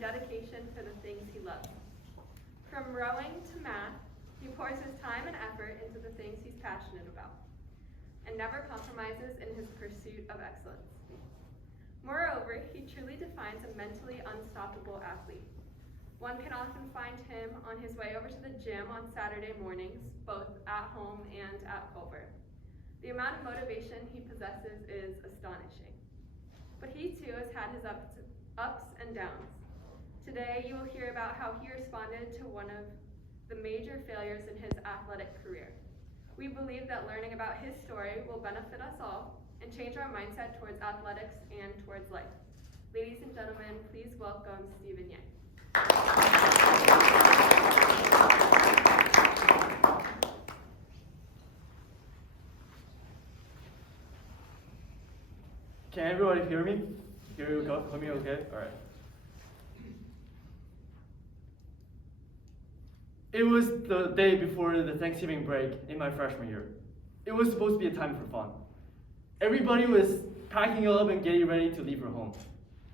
and dedication for the things he loves. From rowing to math, he pours his time and effort into the things he's passionate about, and never compromises in his pursuit of excellence. Moreover, he truly defines a mentally unstoppable athlete. One can often find him on his way over to the gym on Saturday mornings, both at home and at Culver. The amount of motivation he possesses is astonishing. But he too has had his ups and downs. Today, you will hear about how he responded to one of the major failures in his athletic career. We believe that learning about his story will benefit us all and change our mindset towards athletics and towards life. Ladies and gentlemen, please welcome Stephen Yang. Can everybody hear me? Hear me okay? All right. It was the day before the Thanksgiving break in my freshman year. It was supposed to be a time for fun. Everybody was packing up and getting ready to leave for home.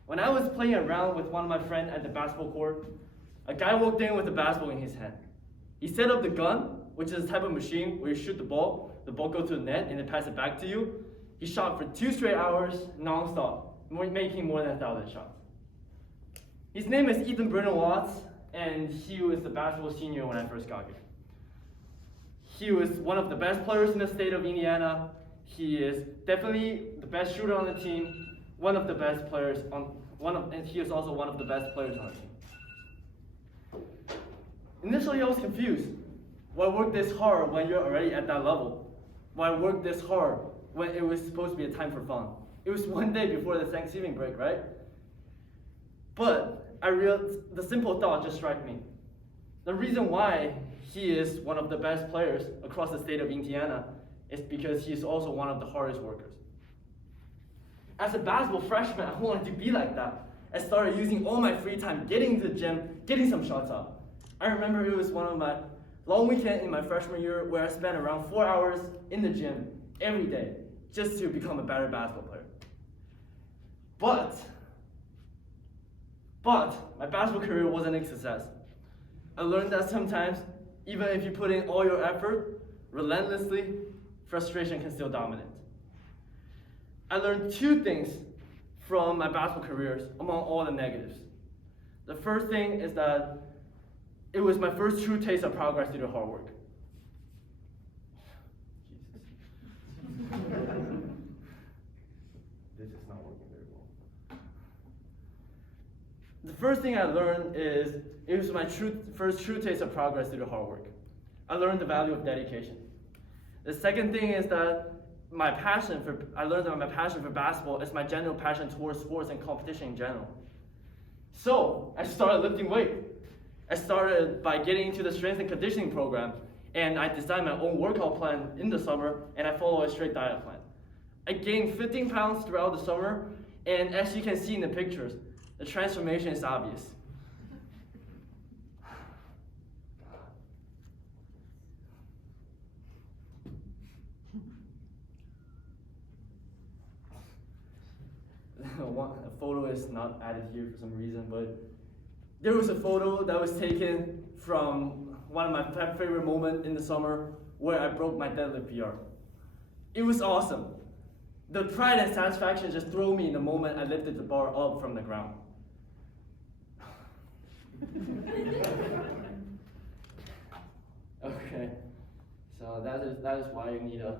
When I was playing around with one of my friends at the basketball court, a guy walked in with a basketball in his hand. He set up the gun, which is a type of machine where you shoot the ball goes to the net, and then pass it back to you. He shot for 2 straight hours, non-stop, making more than 1,000 shots. His name is Ethan Brennan Watts, and he was a basketball senior when I first got here. He was one of the best players in the state of Indiana. He is definitely the best shooter on the team, and he is also one of the best players on the team. Initially, I was confused. Why work this hard when you're already at that level? Why work this hard when it was supposed to be a time for fun? It was one day before the Thanksgiving break, right? But I realized the simple thought just struck me. The reason why he is one of the best players across the state of Indiana is because he is also one of the hardest workers. As a basketball freshman, I wanted to be like that. I started using all my free time getting to the gym, getting some shots up. I remember it was one of my long weekends in my freshman year where I spent around 4 hours in the gym every day just to become a better basketball player. But my basketball career wasn't a success. I learned that sometimes, even if you put in all your effort, relentlessly, frustration can still dominate. I learned 2 things from my basketball careers among all the negatives. The first thing is that it was my first true taste of progress due to hard work. This is not working very well. The first thing I learned is it was my first true taste of progress due to hard work. I learned the value of dedication. The second thing is that I learned that my passion for basketball is my general passion towards sports and competition in general. So I started lifting weight. I started by getting into the strength and conditioning program, and I designed my own workout plan in the summer, and I follow a strict diet plan. I gained 15 pounds throughout the summer, and as you can see in the pictures, the transformation is obvious. A photo is not added here for some reason, but there was a photo that was taken from one of my favorite moments in the summer where I broke my deadlift PR. It was awesome. The pride and satisfaction just threw me in the moment I lifted the bar up from the ground. Okay, so that is why you need a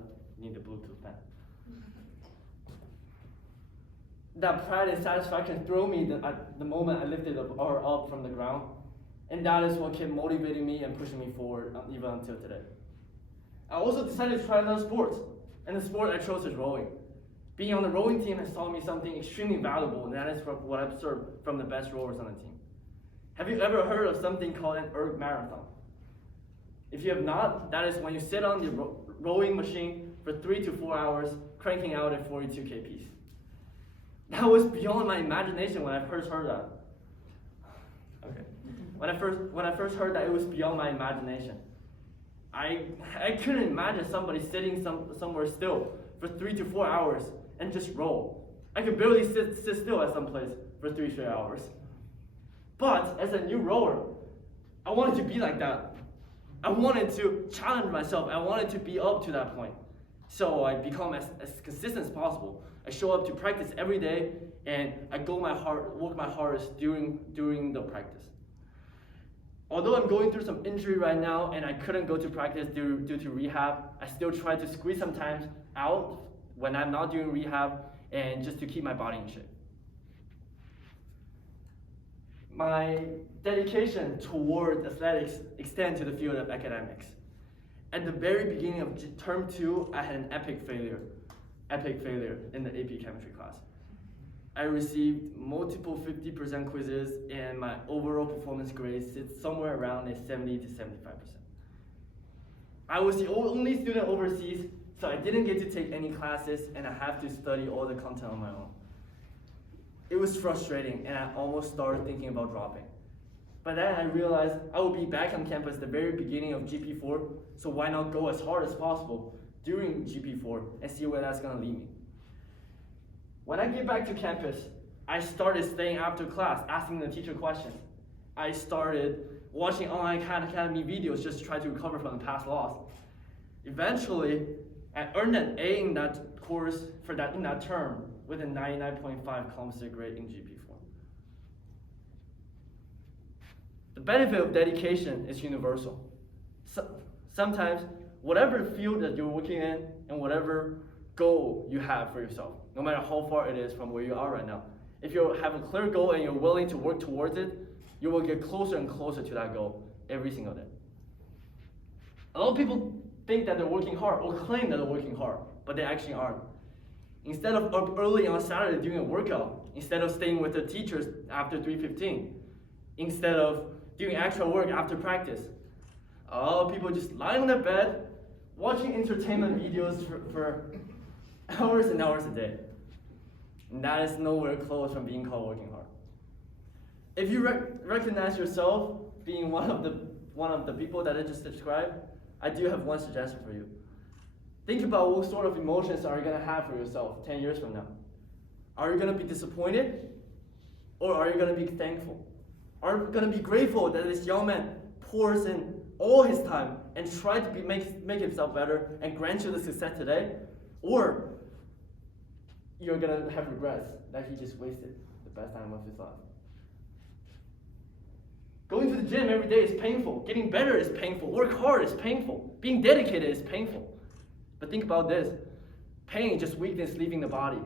Bluetooth pen. That pride and satisfaction threw me the moment I lifted the bar up from the ground, and that is what kept motivating me and pushing me forward even until today. I also decided to try another sport, and the sport I chose is rowing. Being on the rowing team has taught me something extremely valuable, and that is what I've observed from the best rowers on the team. Have you ever heard of something called an erg marathon? If you have not, that is when you sit on the rowing machine for 3 to 4 hours, cranking out at 42 kps. That was beyond my imagination when I first heard that. Okay. When I first heard that, it was beyond my imagination. I couldn't imagine somebody sitting somewhere still for 3 to 4 hours and just roll. I could barely sit still at some place for 3 straight hours. But as a new rower, I wanted to be like that. I wanted to challenge myself. I wanted to be up to that point. So I become as consistent as possible. I show up to practice every day, and I work my hardest during the practice. Although I'm going through some injury right now and I couldn't go to practice due to rehab, I still try to squeeze some time out when I'm not doing rehab and just to keep my body in shape. My dedication toward athletics extends to the field of academics. At the very beginning of term 2, I had an epic failure in the AP chemistry class. I received multiple 50% quizzes, and my overall performance grade sits somewhere around a 70 to 75%. I was the only student overseas, so I didn't get to take any classes, and I have to study all the content on my own. It was frustrating, and I almost started thinking about dropping. But then I realized I would be back on campus at the very beginning of GP4, so why not go as hard as possible during GP4 and see where that's gonna lead me. When I get back to campus, I started staying after class, asking the teacher questions. I started watching online Khan Academy videos just to try to recover from the past loss. Eventually, I earned an A in that course in that term with a 99.5 composite grade in GP4. The benefit of dedication is universal. Sometimes, whatever field that you're working in and whatever goal you have for yourself, no matter how far it is from where you are right now, if you have a clear goal and you're willing to work towards it, you will get closer and closer to that goal every single day. A lot of people think that they're working hard or claim that they're working hard, but they actually aren't. Instead of up early on Saturday doing a workout, instead of staying with the teachers after 3:15, instead of doing extra work after practice, a lot of people just lying on their bed, watching entertainment videos for hours and hours a day. And that is nowhere close from being called working hard. If you recognize yourself being one of the people that I just described, I do have one suggestion for you. Think about what sort of emotions are you going to have for yourself 10 years from now. Are you going to be disappointed, or are you going to be thankful? Are you going to be grateful that this young man pours in all his time and tries to make himself better and grant you the success today? Or you're going to have regrets that he just wasted the best time of his life. Going to the gym every day is painful. Getting better is painful. Work hard is painful. Being dedicated is painful. But think about this. Pain is just weakness leaving the body.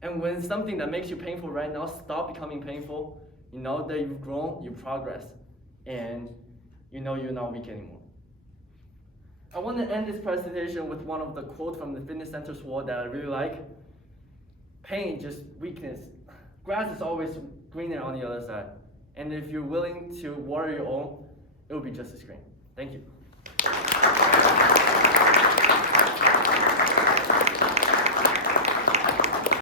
And when something that makes you painful right now stop becoming painful, you know that you've grown, you've progressed, and you know you're not weak anymore. I want to end this presentation with one of the quotes from the fitness center's wall that I really like. Pain, just weakness. Grass is always greener on the other side. And if you're willing to water your own, it will be just as green. Thank you.